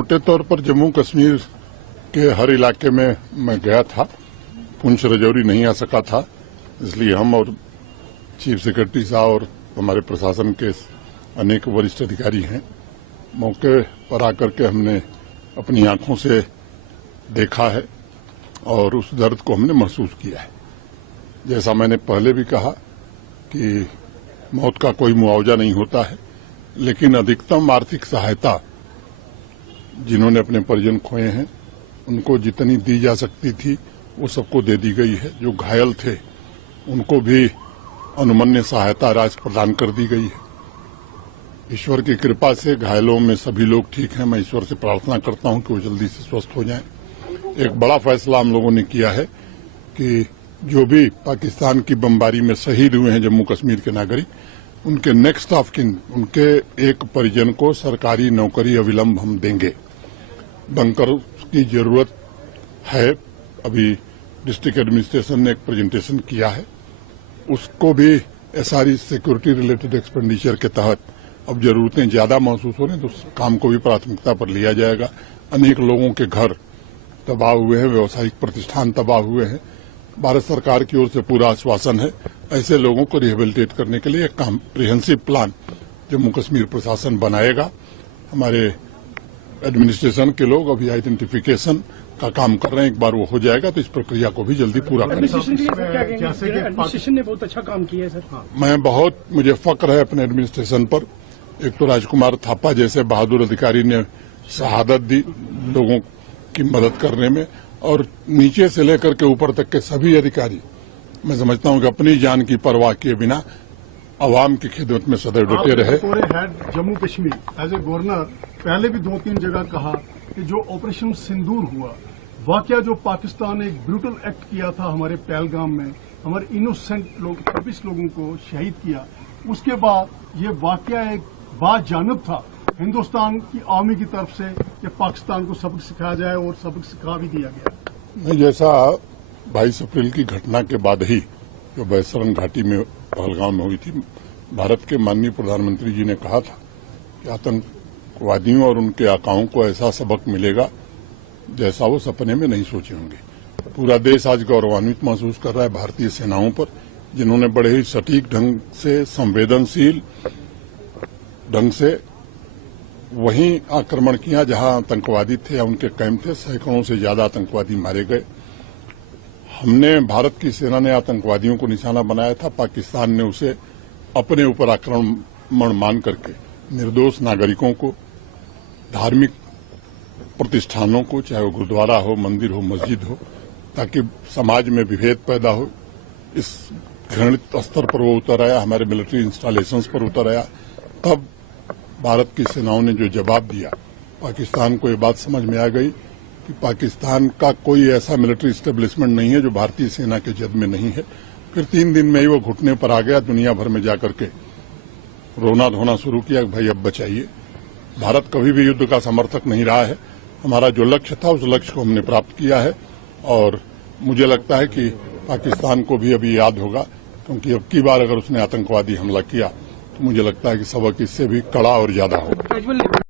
मोटे तौर पर जम्मू कश्मीर के हर इलाके में मैं गया था। पुंछ राजौरी नहीं आ सका था, इसलिए हम और चीफ सेक्रेटरी साहब और हमारे प्रशासन के अनेक वरिष्ठ अधिकारी हैं। मौके पर आकर के हमने अपनी आंखों से देखा है और उस दर्द को हमने महसूस किया है। जैसा मैंने पहले भी कहा कि मौत का कोई मुआवजा नहीं होता है, लेकिन अधिकतम आर्थिक सहायता जिन्होंने अपने परिजन खोए हैं उनको जितनी दी जा सकती थी वो सबको दे दी गई है। जो घायल थे उनको भी अनुमन्य सहायता राशि प्रदान कर दी गई है। ईश्वर की कृपा से घायलों में सभी लोग ठीक हैं। मैं ईश्वर से प्रार्थना करता हूं कि वो जल्दी से स्वस्थ हो जाएं। एक बड़ा फैसला हम लोगों ने किया है कि जो भी पाकिस्तान की बमबारी में शहीद हुए हैं जम्मू कश्मीर के नागरिक, उनके नेक्स्ट ऑफ किन, उनके एक परिजन को सरकारी नौकरी अविलंब हम देंगे। बंकर की जरूरत है। अभी डिस्ट्रिक्ट एडमिनिस्ट्रेशन ने एक प्रेजेंटेशन किया है, उसको भी एसआरई सिक्योरिटी रिलेटेड एक्सपेंडिचर के तहत अब जरूरतें ज्यादा महसूस हो रही हैं तो उस काम को भी प्राथमिकता पर लिया जाएगा। अनेक लोगों के घर तबाह हुए हैं, व्यावसायिक प्रतिष्ठान तबाह हुए हैं। भारत सरकार की ओर से पूरा आश्वासन है ऐसे लोगों को रिहेबिलिटेट करने के लिए एक कॉम्प्रिहेंसिव प्लान जम्मू कश्मीर प्रशासन बनाएगा। हमारे एडमिनिस्ट्रेशन के लोग अभी आइडेंटिफिकेशन का काम कर रहे हैं। एक बार वो हो जाएगा तो इस प्रक्रिया को भी जल्दी पूरा करेंगे। एडमिनिस्ट्रेशन ने बहुत अच्छा काम किया है सर। मुझे फक्र है अपने एडमिनिस्ट्रेशन पर। एक तो राजकुमार थापा जैसे बहादुर अधिकारी ने शहादत दी लोगों की मदद करने में, और नीचे से लेकर के ऊपर तक के सभी अधिकारी मैं समझता हूं कि अपनी जान की परवाह किए बिना अवाम की खिदमत में सदैव डटे रहे। Head Jammu Kashmir as a governor पहले भी 2-3 जगह कहा कि जो ऑपरेशन सिंदूर हुआ, वाकया जो पाकिस्तान ने एक ब्रूटल एक्ट किया था हमारे पहलगाम में, हमारे इनोसेंट लोग 26 लोगों को शहीद किया, उसके बाद ये वाकया एक बाजानिब था हिंदुस्तान की आर्मी की तरफ से कि पाकिस्तान को सबक सिखाया जाए और सबक सिखा भी दिया गया। जैसा 22 अप्रैल की घटना के बाद ही जो बैसरन घाटी में पहलगाम में हुई थी, भारत के माननीय प्रधानमंत्री जी ने कहा था कि आतंकवादियों और उनके आकाओं को ऐसा सबक मिलेगा जैसा वो सपने में नहीं सोचे होंगे। पूरा देश आज गौरवान्वित महसूस कर रहा है भारतीय सेनाओं पर, जिन्होंने बड़े ही सटीक ढंग से, संवेदनशील ढंग से वहीं आक्रमण किया जहां आतंकवादी थे या उनके कैंप थे। सैकड़ों से ज्यादा आतंकवादी मारे गए। हमने, भारत की सेना ने आतंकवादियों को निशाना बनाया था, पाकिस्तान ने उसे अपने ऊपर आक्रमण मान करके निर्दोष नागरिकों को, धार्मिक प्रतिष्ठानों को, चाहे वो गुरुद्वारा हो, मंदिर हो, मस्जिद हो, ताकि समाज में विभेद पैदा हो, इस घृणित स्तर पर वो उतर आया, हमारे मिलिट्री इंस्टॉलेशंस पर उतर आया। तब भारत की सेनाओं ने जो जवाब दिया, पाकिस्तान को ये बात समझ में आ गई कि पाकिस्तान का कोई ऐसा मिलिट्री एस्टेब्लिशमेंट नहीं है जो भारतीय सेना के जद में नहीं है। फिर 3 दिन में ही वो घुटने पर आ गया, दुनिया भर में जाकर के रोना धोना शुरू किया कि भाई अब बचाइए। भारत कभी भी युद्ध का समर्थक नहीं रहा है। हमारा जो लक्ष्य था उस लक्ष्य को हमने प्राप्त किया है, और मुझे लगता है कि पाकिस्तान को भी अभी याद होगा, क्योंकि अब की बार अगर उसने आतंकवादी हमला किया तो मुझे लगता है कि सबक इससे भी कड़ा और ज्यादा होगा।